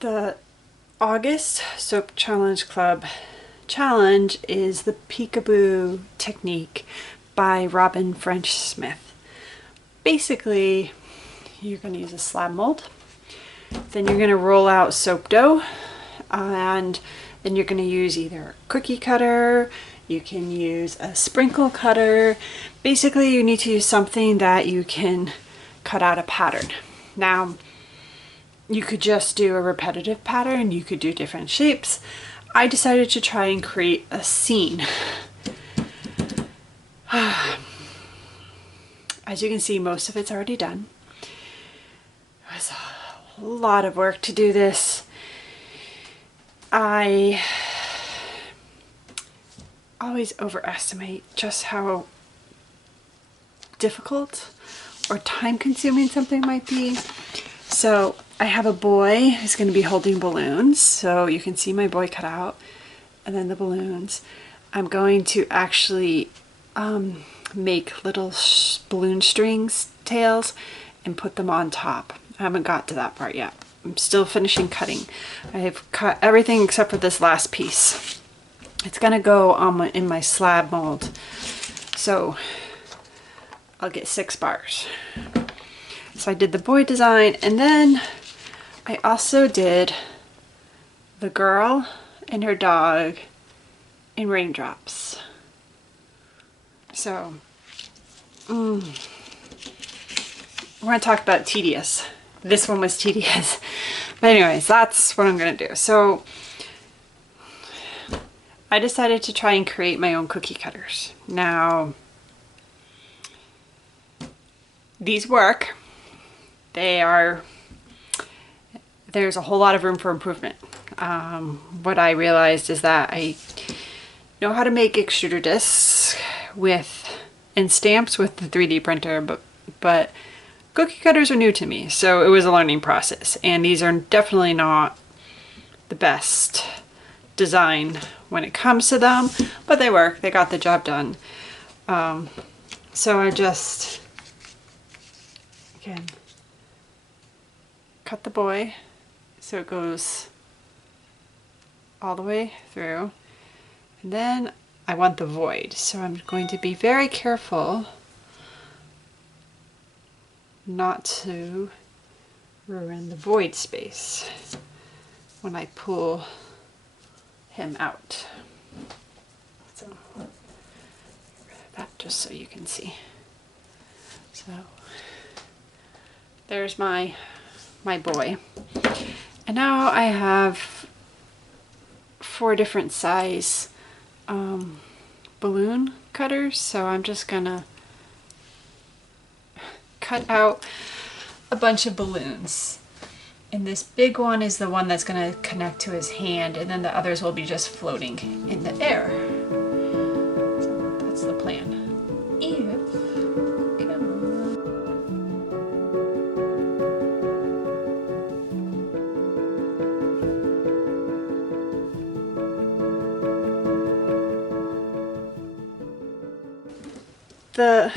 The August Soap Challenge Club challenge is the Peekaboo technique by Robin French Smith. Basically, you're going to use a slab mold, then you're going to roll out soap dough, and then you're going to use either a cookie cutter, you can use a sprinkle cutter. Basically, you need to use something that you can cut out a pattern. Now, you could just do a repetitive pattern, you could do different shapes. I decided to try and create a scene. As you can see, most of it's already done. It was a lot of work to do this. I always overestimate just how difficult or time-consuming something might be. So I have a boy who's going to be holding balloons, so you can see my boy cut out, and then the balloons. I'm going to actually make little balloon strings, tails, and put them on top. I haven't got to that part yet. I'm still finishing cutting. I have cut everything except for this last piece. It's going to go on in my slab mold, so I'll get 6 bars. So I did the boy design, and then I also did the girl and her dog in raindrops. So, we're going to talk about tedious. This one was tedious. But anyways, that's what I'm going to do. So, I decided to try and create my own cookie cutters. Now, these work. There's a whole lot of room for improvement. What I realized is that I know how to make extruder discs and stamps with the 3D printer, but cookie cutters are new to me, so it was a learning process. And these are definitely not the best design when it comes to them, but they work. They got the job done. So I just, again, cut the boy so it goes all the way through, and then I want the void, so I'm going to be very careful not to ruin the void space when I pull him out. So that just so you can see. So there's my boy, and now I have 4 different size balloon cutters, so I'm just gonna cut out a bunch of balloons, and this big one is the one that's gonna connect to his hand, and then the others will be just floating in the air. So that's the plan. The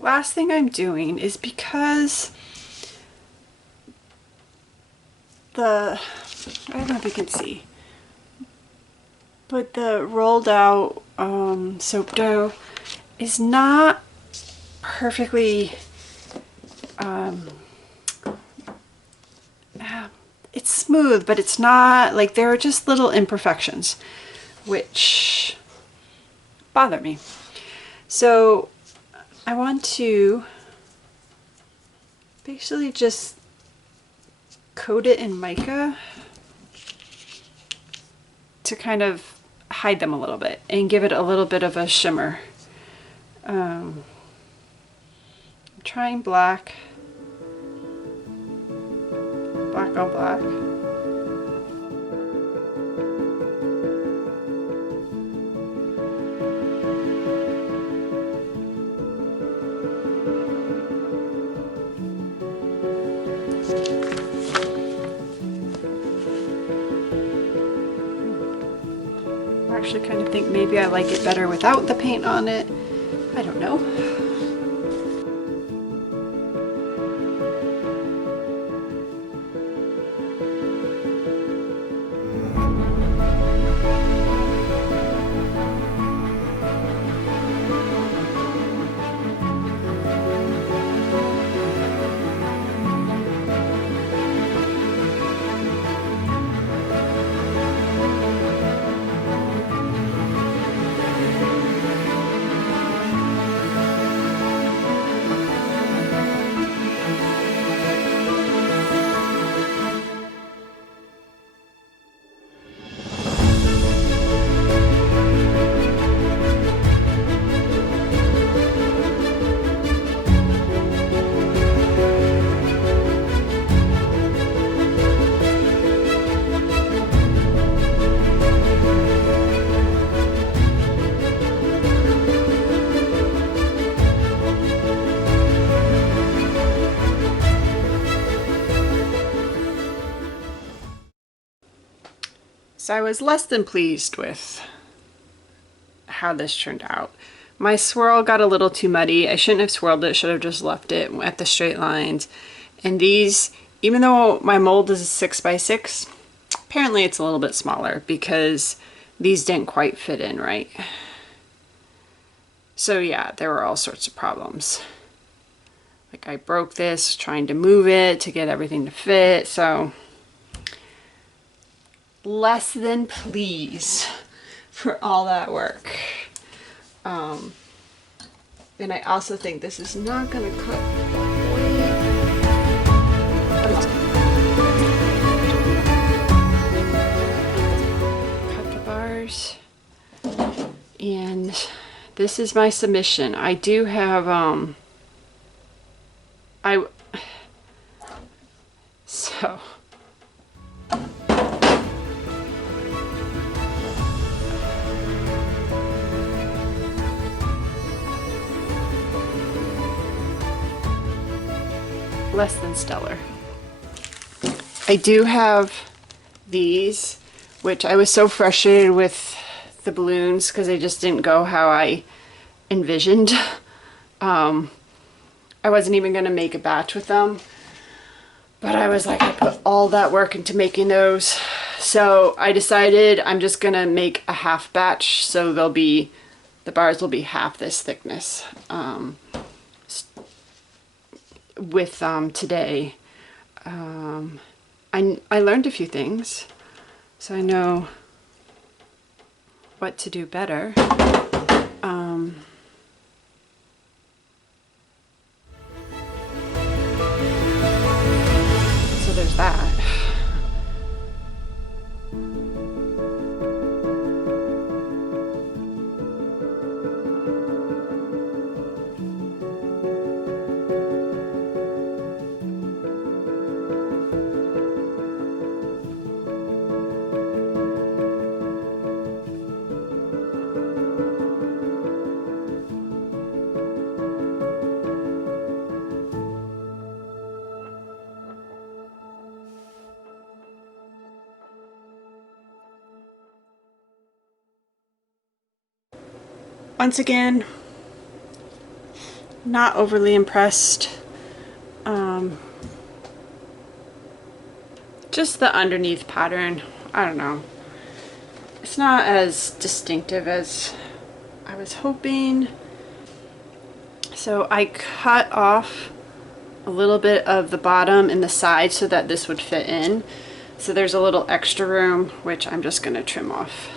last thing I'm doing is because I don't know if you can see, but the rolled out soap dough is not perfectly, it's smooth, but it's not, like, there are just little imperfections which bother me. So I want to basically just coat it in mica to kind of hide them a little bit and give it a little bit of a shimmer. I'm trying black on black. I actually kind of think maybe I like it better without the paint on it. I don't know. So I was less than pleased with how this turned out. My swirl got a little too muddy. I shouldn't have swirled it, should have just left it at the straight lines. And these, even though my mold is a 6x6, apparently it's a little bit smaller because these didn't quite fit in right. So yeah, there were all sorts of problems. Like I broke this trying to move it to get everything to fit, so less than pleased for all that work. And I also think this is not gonna cut the bars. And this is my submission. I do have so less than stellar. I do have these, which I was so frustrated with the balloons because they just didn't go how I envisioned. I wasn't even going to make a batch with them, but I was like, I put all that work into making those, so I decided I'm just gonna make a half batch, so they'll be, the bars will be half this thickness. With today, I learned a few things, so I know what to do better. So there's that. Once again, not overly impressed. Just the underneath pattern, I don't know. It's not as distinctive as I was hoping. So I cut off a little bit of the bottom and the side so that this would fit in. So there's a little extra room, which I'm just gonna trim off.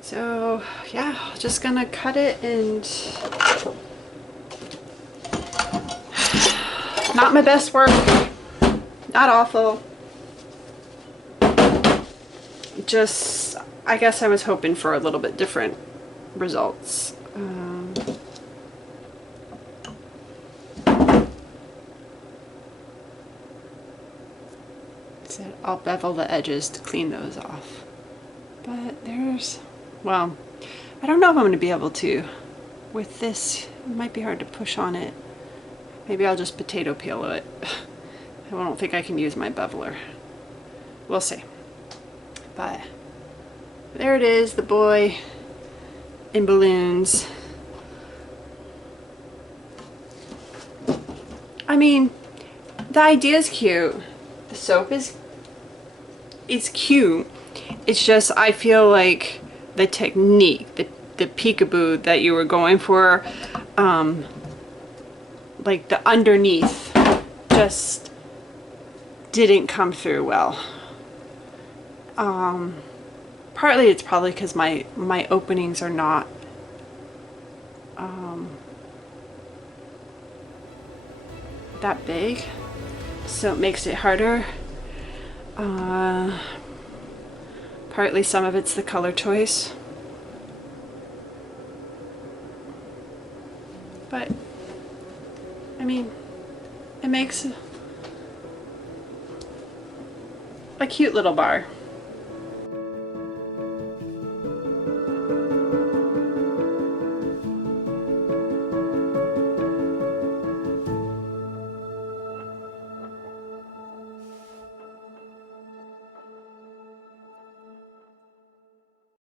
So yeah, just gonna cut it, and not my best work, not awful. Just, I guess I was hoping for a little bit different results. So I'll bevel the edges to clean those off. But there's, well, I don't know if I'm going to be able to. With this, it might be hard to push on it. Maybe I'll just potato peel it. I don't think I can use my beveler. We'll see. But there it is, the boy in balloons. I mean, the idea is cute. The soap is cute. It's just, I feel like the technique, the peekaboo that you were going for, like the underneath just didn't come through well. Partly it's probably because my openings are not that big, so it makes it harder. Partly some of it's the color choice, but I mean, it makes a cute little bar.